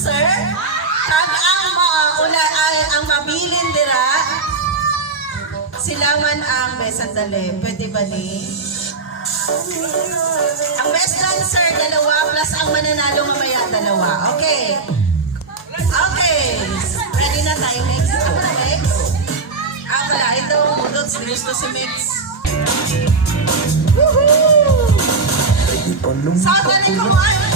dancer, kag ang mauna ang mabilin dira, sila man ang best sandali. Pwede ba ni? Ang best dancer, dalawa, plus ang mananalo mamaya, dalawa. Okay. Okay. Ready na tayo, Mix? Ako na, Mix? Pala, ito, Mudots, gusto si Mix. Woohoo! Sa galing ko mo,